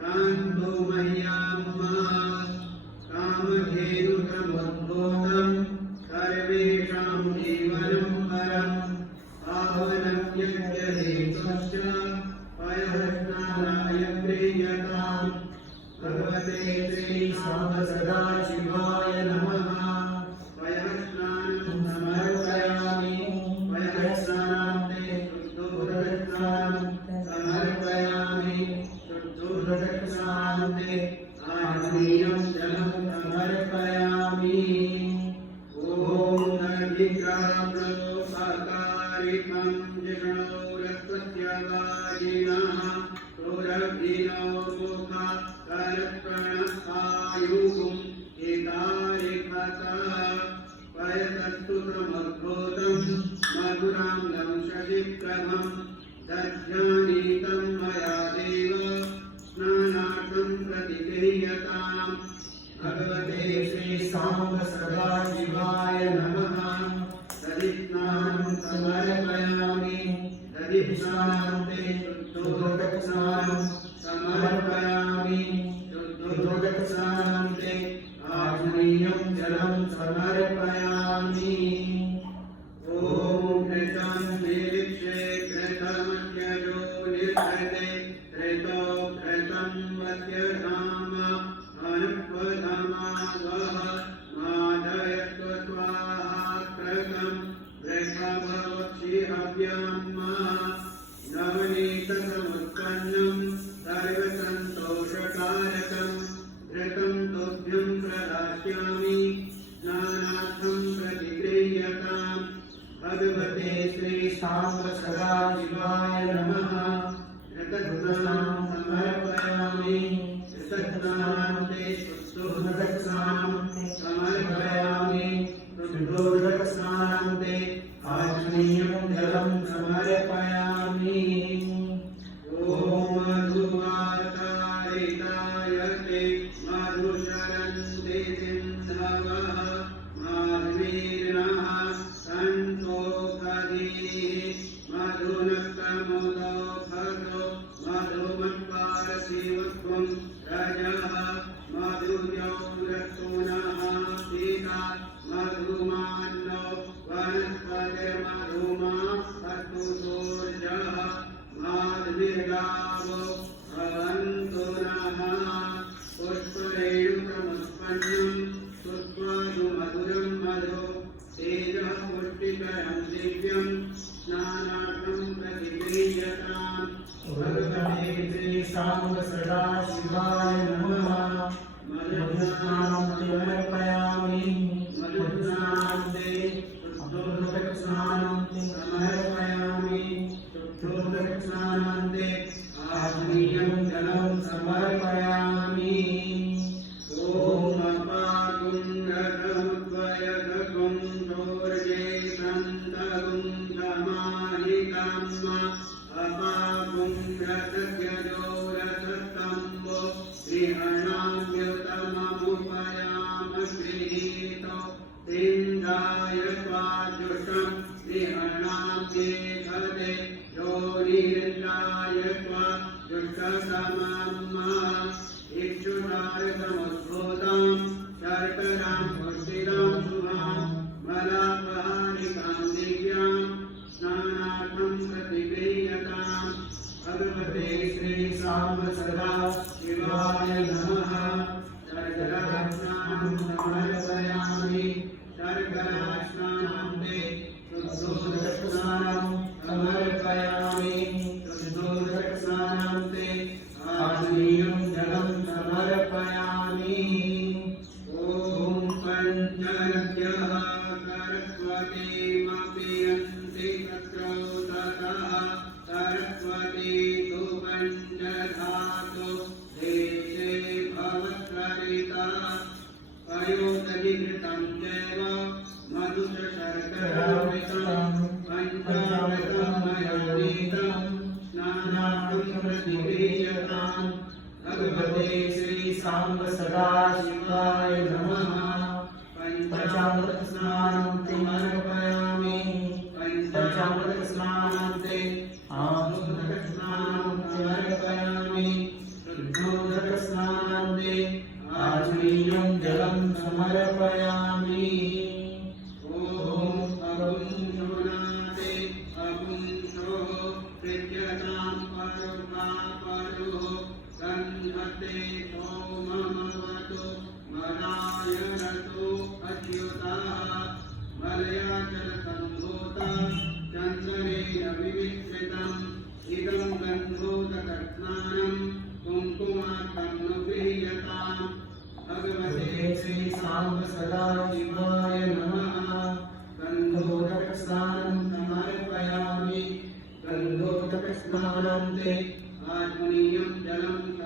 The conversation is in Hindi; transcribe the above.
कान्तो मह्यम्मा कामधेनुसमुद्भूतं सर्वेषां जीवनं परम् पावनव्यक्त्यहेतुश्च पयःस्नानाय प्रीयताम् भगवते श्री सांब सदाशिवाय नमः। पयःस्नानं समर्पयामि पयःस्नानान्ते शुद्धोदकस्नानं समर्पयामि शुद्धोदकस्नानान्ते आत्मीयं जलं समर्पयामि। ॐ नर्भिकाप्रदोषकारितं जिष्णोरस्वत्यवाजिनः सौरभिनो मुखा करप्रणआयुः एकारेखता पयतस्तु समद्भूतं मधुराङ्गं शशिप्रभं दध्यानीतं मया देव स्नानार्थं प्रतिगृह्यताम्। भगवते श्री सांब सदाशिवाय नमः। दधिस्नानं समर्पयामि दधिस्नानान्ते शुद्धोदकस्नानं समर्पयामि शुद्धोदकस्नानान्ते आत्मीयं जलं समर्पयामि। ॐ घृतं निरीक्षे घृतमत्यजो निर्घृते घृतो घृतं मध्यधाम अनुत्वधमावः मादयस्व स्वाहात्रकं वृषभवक्षिहव्यम् नवनीतसमुत्पन्नं सर्वसन्तोषकारकं घृतं तुभ्यं प्रदास्यामि स्नानार्थं प्रतिगृह्यताम्। भगवते श्री सांब सदाशिवाय नमः। घृतस्नानं समर्पयामि घृतस्नानान्ते शुद्धोदकस्नानं समर्पयामि शुद्धोदकस्नानान्ते आत्मीयं जलं समर्पयामि। ॐ मधुवातारिताय ते मधुशरन्ते सिन्धवः माध्वीर्णः सन्तो खदीः मधुनक्तमुदो भगो मधुमत्पारशिवत्वं रजः मधुजौरतुनः सीता मधुमान्नो वनस्पतिर्मधुमा अस्तुतोर्जः माध्वीर्गावो भवन्तु नः। पुष्परेणुकमुत्पन्नं पुष्पादुमधुरं मधु तेजः पुष्टिकरं दिव्यं स्नानार्थं प्रतिगृह्यताम्। भगवते श्री सांब सदाशिवाय नमः। मधुस्नानं समर्पयामि मधुस्नानान्ते शुद्धोदकस्नानं समर्पयामि शुद्धोदकस्नानान्ते आत्मीयं जलं समर्पयामि। ॐ अपाकुण्डसमुद्वयगुं दोर्जे सन्तगुं अपाकुण्डसत्यजोरसस्तम्भो गृहणाम्युतममुपयामगृहीतो तेन्द्राय स्वाजुषं गृहणाम्येधते योनिन्द्राय स्वाजुषसमम् इक्षुतारसमुद्भूतां शर्करां पुष्टिदां शुभां मलापहारिकां दिव्यां स्नानार्थं प्रतिगृह्यताम्। भगवते श्री सांब सदाशिवाय नमः। शर्करास्नानं समर्पयामि शर्करास्नानान्ते शुद्धोदकस्नानं समर्पयामि शुद्धोदकस्नानान्ते आत्मीयं जलं समर्पयामि। ॐ पञ्चनद्यः सरस्वतीमपीयन्ति तत्रौ ततः सरस्वती तु पञ्चधातु देशे भवत्सरिता पयोदधिघृतं चैव मधुशर्करामृतं पञ्चामृतं मयानीतं स्नानार्थं प्रतिगृह्यताम्। भगवते श्री सांब सदाशिवाय नमः। पंचामृतस्नानं समर्पयामि पंचामृतस्नानान्ते आत्मस्नानं समर्पयामि आत्मनीयं च